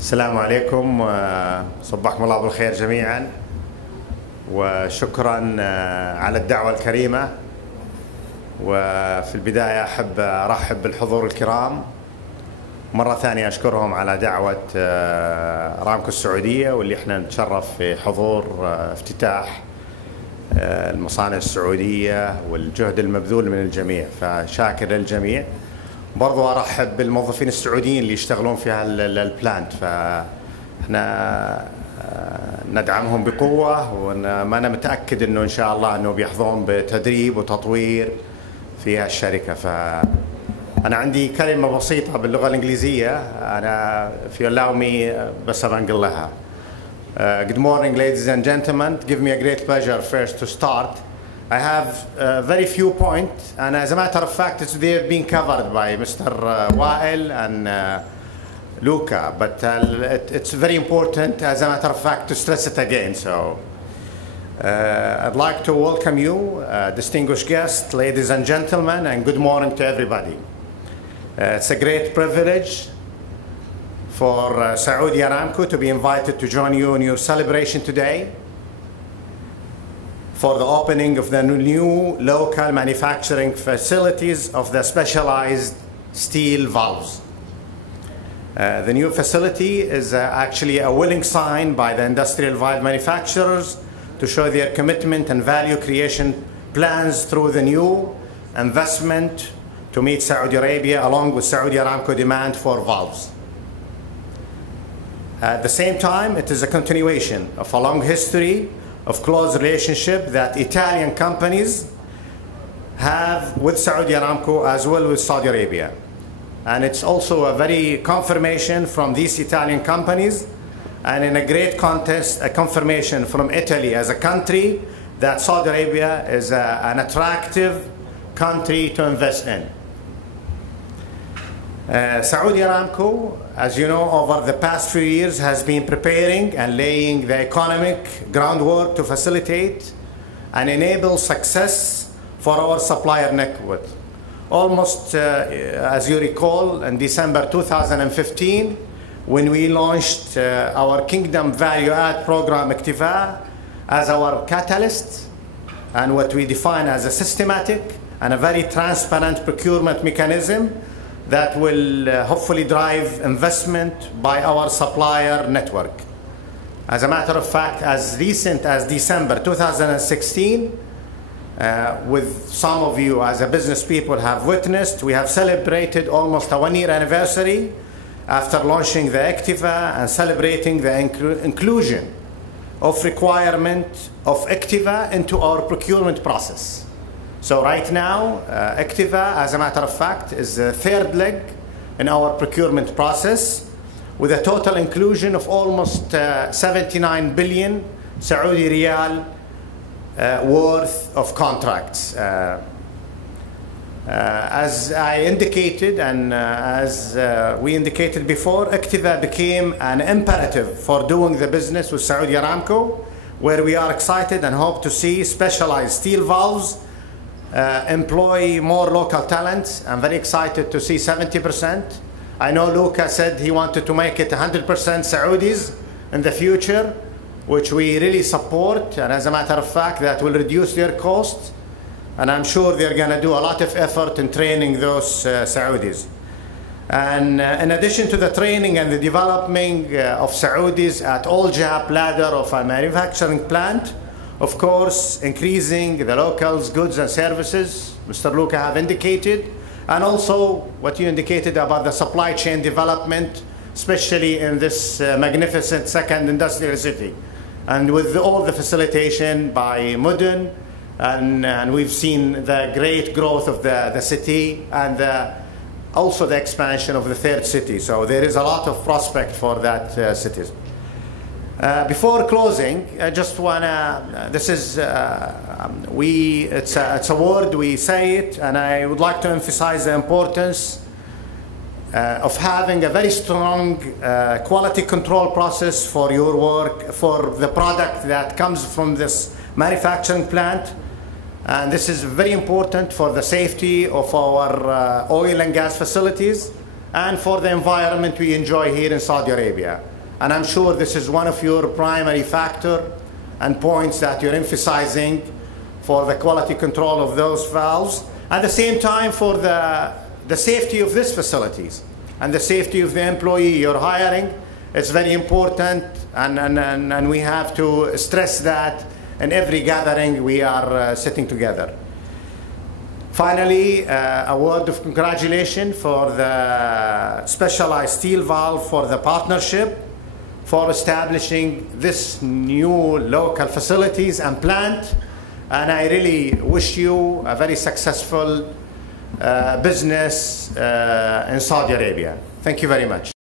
السلام عليكم، صبحكم الله بالخير جميعا، وشكرا على الدعوة الكريمة. وفي البداية أحب أرحب بالحضور الكرام مرة ثانية، أشكرهم على دعوة أرامكو السعودية، واللي احنا نتشرف في حضور افتتاح المصانع السعودية والجهد المبذول من الجميع، فشاكر للجميع. برضو أرحب بالموظفين السعوديين اللي يشتغلون في البلانت، فاحنا ندعمهم بقوة، وما أنا متأكد أنه إن شاء الله أنه بيحظون بتدريب وتطوير في الشركة. فأنا عندي كلمة بسيطة باللغة الإنجليزية، أنا if you allow me بس بنقل لها. Good morning ladies and gentlemen. Give me a great pleasure first to start. I have very few points, and as a matter of fact, they're being covered by Mr. Wael and Luca, but it's very important, as a matter of fact, to stress it again. So I'd like to welcome you, distinguished guests, ladies and gentlemen, and good morning to everybody. It's a great privilege for Saudi Aramco to be invited to join you in your celebration today for the opening of the new local manufacturing facilities of the specialized steel valves. The new facility is actually a willing sign by the industrial valve manufacturers to show their commitment and value creation plans through the new investment to meet Saudi Arabia along with Saudi Aramco demand for valves. At the same time, it is a continuation of a long history of close relationship that Italian companies have with Saudi Aramco as well with Saudi Arabia. And it's also a very confirmation from these Italian companies, and in a great contest, a confirmation from Italy as a country that Saudi Arabia is an attractive country to invest in. Saudi Aramco, as you know, over the past few years has been preparing and laying the economic groundwork to facilitate and enable success for our supplier network. Almost, as you recall, in December 2015, when we launched our Kingdom Value Add program, Activa, as our catalyst, and what we define as a systematic and a very transparent procurement mechanism that will hopefully drive investment by our supplier network. As a matter of fact, as recent as December 2016, with some of you as a business people have witnessed, we have celebrated almost a 1-year anniversary after launching the Activa and celebrating the inclusion of requirement of Activa into our procurement process. So right now, Activa, as a matter of fact, is the third leg in our procurement process, with a total inclusion of almost 79 billion Saudi Riyal worth of contracts. As I indicated, and as we indicated before, Activa became an imperative for doing the business with Saudi Aramco, where we are excited and hope to see specialized steel valves employ more local talents. I'm very excited to see 70%. I know Luca said he wanted to make it 100% Saudis in the future, which we really support, and as a matter of fact, that will reduce their costs, and I'm sure they're going to do a lot of effort in training those Saudis. And in addition to the training and the development of Saudis at all jab ladder of a manufacturing plant, of course, increasing the locals' goods and services, Mr. Luca have indicated, and also what you indicated about the supply chain development, especially in this magnificent second industrial city. And with all the facilitation by Mudun, and we've seen the great growth of the city, and also the expansion of the third city. So there is a lot of prospect for that city. Before closing, I just wanna, this is, it's a word, we say it, and I would like to emphasize the importance of having a very strong quality control process for your work, for the product that comes from this manufacturing plant. And this is very important for the safety of our oil and gas facilities, and for the environment we enjoy here in Saudi Arabia. And I'm sure this is one of your primary factors and points that you're emphasizing for the quality control of those valves. At the same time, for the safety of these facilities and the safety of the employee you're hiring, it's very important, and we have to stress that in every gathering we are sitting together. Finally, a word of congratulations for the specialized steel valve for the partnership, for establishing this new local facilities and plant. And I really wish you a very successful business in Saudi Arabia. Thank you very much.